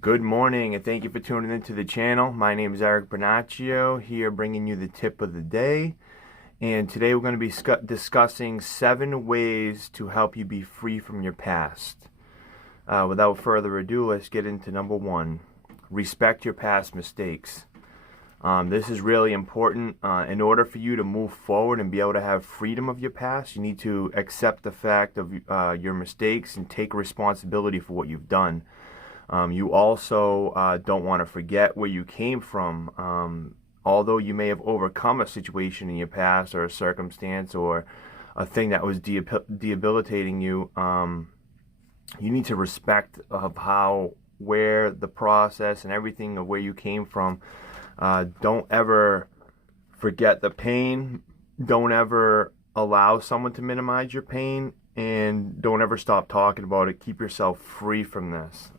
Good morning, and thank you for tuning into the channel. My name is Eric Bernaccio, here bringing you the tip of the day. And today we're going to be discussing 7 ways to help you be free from your past. Without further ado, let's get into number 1. Respect your past mistakes. This is really important. In order for you to move forward and be able to have freedom of your past, you need to accept the fact of your mistakes and take responsibility for what you've done. You also don't want to forget where you came from. Although you may have overcome a situation in your past or a circumstance or a thing that was debilitating you, you need to respect of where the process and everything of where you came from. Don't ever forget the pain. Don't ever allow someone to minimize your pain. And don't ever stop talking about it. Keep yourself free from this.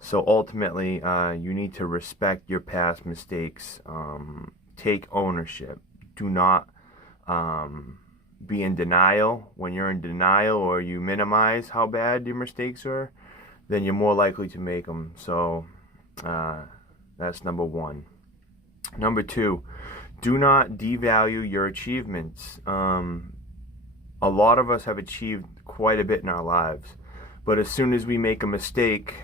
So ultimately, you need to respect your past mistakes. Take ownership. Do not be in denial. When you're in denial or you minimize how bad your mistakes are, then you're more likely to make them. So that's number 1. Number 2, do not devalue your achievements. A lot of us have achieved quite a bit in our lives, but as soon as we make a mistake,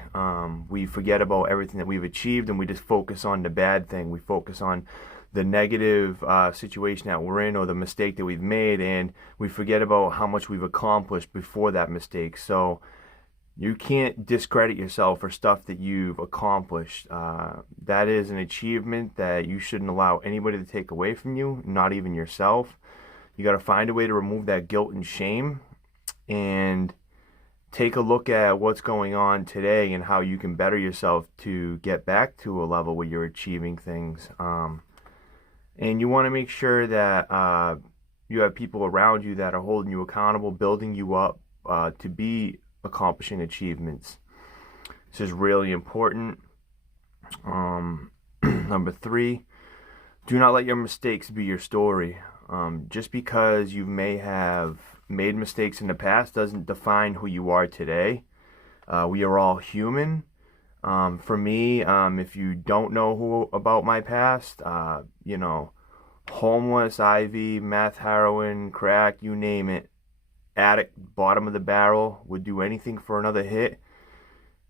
we forget about everything that we've achieved and we just focus on the bad thing. We focus on the negative situation that we're in or the mistake that we've made, and we forget about how much we've accomplished before that mistake. So you can't discredit yourself for stuff that you've accomplished. That is an achievement that you shouldn't allow anybody to take away from you, not even yourself. You got to find a way to remove that guilt and shame and take a look at what's going on today and how you can better yourself to get back to a level where you're achieving things. And you want to make sure that you have people around you that are holding you accountable, building you up to be accomplishing achievements. This is really important. Number 3, do not let your mistakes be your story. Just because you may have made mistakes in the past doesn't define who you are today. We are all human. For me, if you don't know about my past, homeless, IV, meth, heroin, crack, you name it, addict, bottom of the barrel, would do anything for another hit.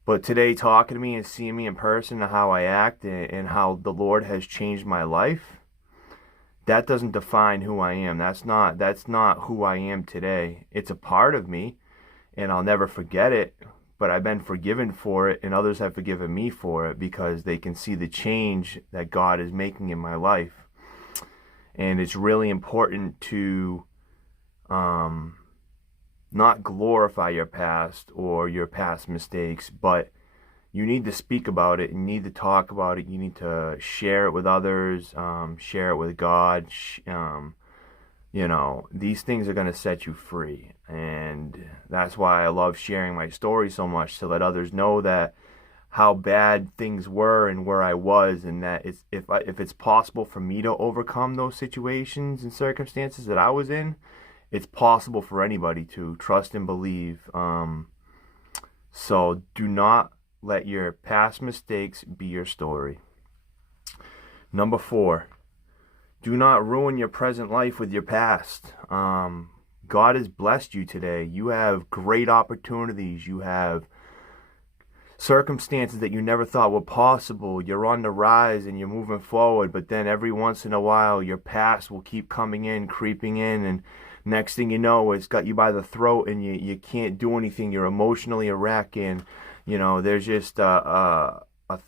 But today, talking to me and seeing me in person and how I act and how the Lord has changed my life, that doesn't define who I am. That's not who I am today. It's a part of me, and I'll never forget it, but I've been forgiven for it, and others have forgiven me for it because they can see the change that God is making in my life. And it's really important to not glorify your past or your past mistakes, but you need to speak about it. You need to talk about it. You need to share it with others, share it with God. These things are going to set you free. And that's why I love sharing my story so much, to let others know that how bad things were and where I was, and that if it's possible for me to overcome those situations and circumstances that I was in, it's possible for anybody to trust and believe. So do not let your past mistakes be your story. Number 4, do not ruin your present life with your past. God has blessed you today. You have great opportunities. You have circumstances that you never thought were possible. You're on the rise and you're moving forward, but then every once in a while, your past will keep coming in, creeping in, and next thing you know, it's got you by the throat and you can't do anything. You're emotionally a wreck, and there's just a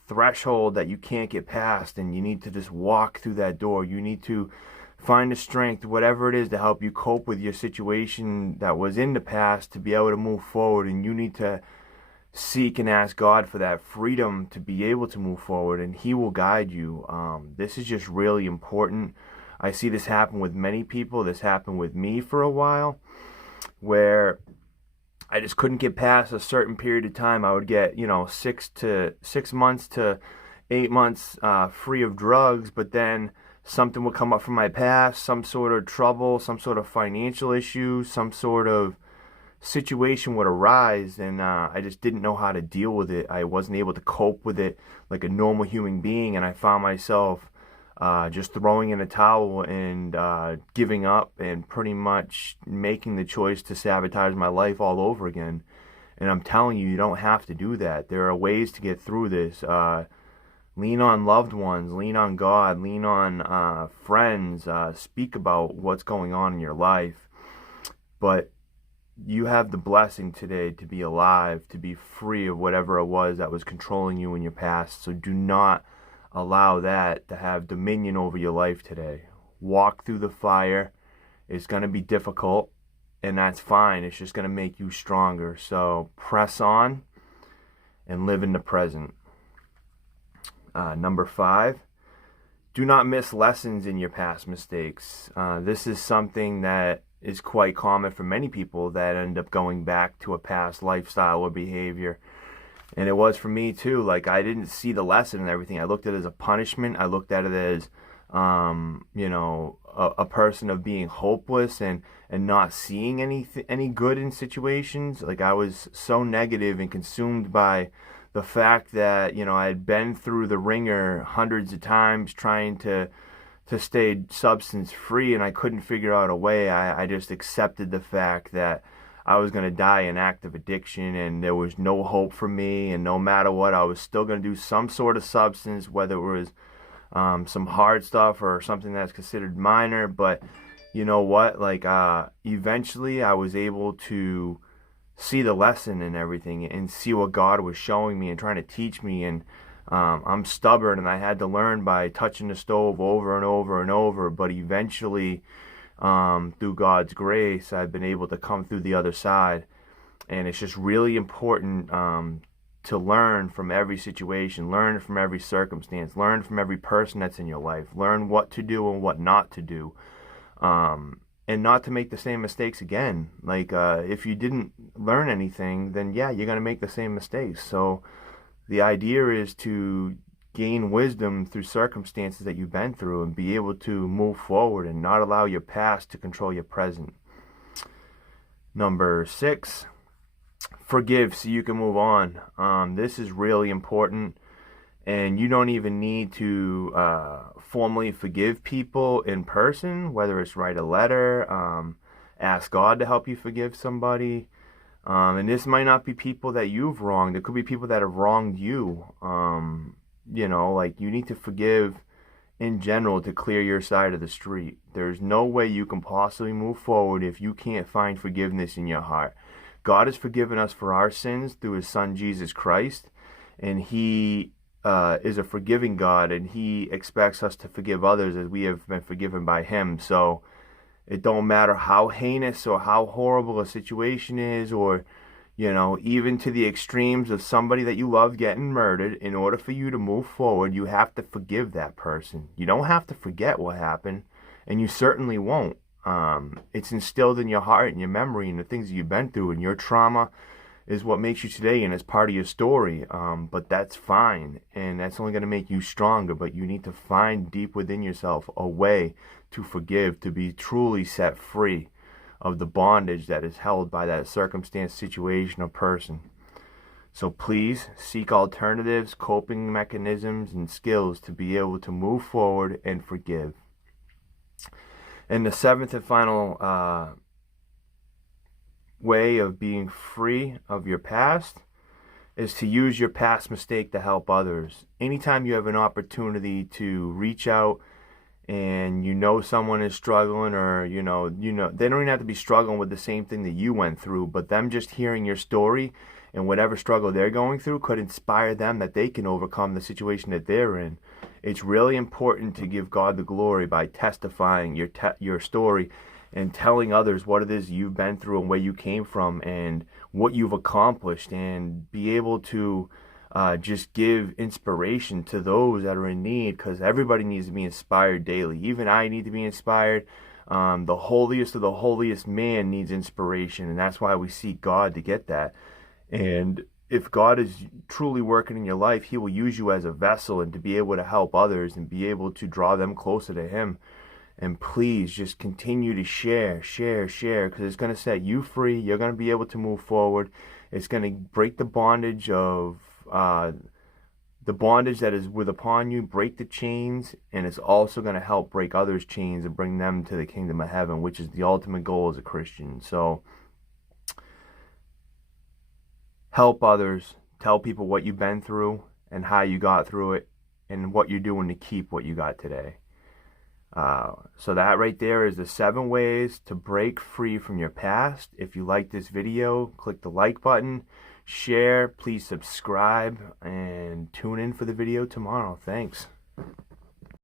threshold that you can't get past, and you need to just walk through that door. You need to find the strength, whatever it is, to help you cope with your situation that was in the past, to be able to move forward. And you need to seek and ask God for that freedom to be able to move forward, and He will guide you. This is just really important. I see this happen with many people. This happened with me for a while, where I just couldn't get past a certain period of time. I would get 6 months to 8 months free of drugs, but then something would come up from my past, some sort of trouble, some sort of financial issue, some sort of situation would arise, and I just didn't know how to deal with it. I wasn't able to cope with it like a normal human being, and I found myself just throwing in a towel and giving up and pretty much making the choice to sabotage my life all over again. And I'm telling you, you don't have to do that. There are ways to get through this. Lean on loved ones, lean on God, lean on friends, speak about what's going on in your life. But you have the blessing today to be alive, to be free of whatever it was that was controlling you in your past. So do not allow that to have dominion over your life today. Walk through the fire. It's going to be difficult, and that's fine. It's just going to make you stronger. So press on and live in the present. Number 5, do not miss lessons in your past mistakes. This is something that is quite common for many people that end up going back to a past lifestyle or behavior. And it was for me too. Like, I didn't see the lesson and everything. I looked at it as a punishment. I looked at it as, a person of being hopeless and not seeing any good in situations. Like, I was so negative and consumed by the fact that, I had been through the ringer hundreds of times trying to stay substance free, and I couldn't figure out a way. I just accepted the fact that I was going to die in active addiction, and there was no hope for me, and no matter what, I was still going to do some sort of substance, whether it was some hard stuff or something that's considered minor. But you know what? Like, eventually I was able to see the lesson and everything and see what God was showing me and trying to teach me. And I'm stubborn, and I had to learn by touching the stove over and over and over. But eventually, through God's grace, I've been able to come through the other side. And it's just really important to learn from every situation, learn from every circumstance, learn from every person that's in your life, learn what to do and what not to do. And not to make the same mistakes again. Like, if you didn't learn anything, then yeah, you're going to make the same mistakes. So the idea is to gain wisdom through circumstances that you've been through and be able to move forward and not allow your past to control your present. Number 6, forgive so you can move on. This is really important. And you don't even need to formally forgive people in person, whether it's write a letter, ask God to help you forgive somebody. And this might not be people that you've wronged. It could be people that have wronged you. Like, you need to forgive in general to clear your side of the street. There's no way you can possibly move forward if you can't find forgiveness in your heart. God has forgiven us for our sins through His Son, Jesus Christ. And He is a forgiving God, and He expects us to forgive others as we have been forgiven by Him. So it don't matter how heinous or how horrible a situation is, or even to the extremes of somebody that you love getting murdered. In order for you to move forward, you have to forgive that person. You don't have to forget what happened, and you certainly won't. It's instilled in your heart and your memory and the things that you've been through, and your trauma is what makes you today, and it's part of your story. But that's fine, and that's only going to make you stronger. But you need to find deep within yourself a way to forgive, to be truly set free of the bondage that is held by that circumstance, situation, or person. So please seek alternatives, coping mechanisms, and skills to be able to move forward and forgive. And the 7th and final way of being free of your past is to use your past mistake to help others. Anytime you have an opportunity to reach out and someone is struggling, or they don't even have to be struggling with the same thing that you went through, but them just hearing your story and whatever struggle they're going through could inspire them that they can overcome the situation that they're in. It's really important to give God the glory by testifying your story and telling others what it is you've been through and where you came from and what you've accomplished, and be able to just give inspiration to those that are in need, because everybody needs to be inspired daily. Even I need to be inspired. The holiest of the holiest man needs inspiration, and that's why we seek God to get that. And if God is truly working in your life, He will use you as a vessel and to be able to help others and be able to draw them closer to Him. And please just continue to share, because it's going to set you free. You're going to be able to move forward. It's going to break the bondage that is with upon you, break the chains, and it's also going to help break others' chains and bring them to the kingdom of heaven, which is the ultimate goal as a Christian. So help others, tell people what you've been through and how you got through it and what you're doing to keep what you got today. So that right there is the 7 ways to break free from your past. If you like this video, click the like button, share, please subscribe, and tune in for the video tomorrow. Thanks.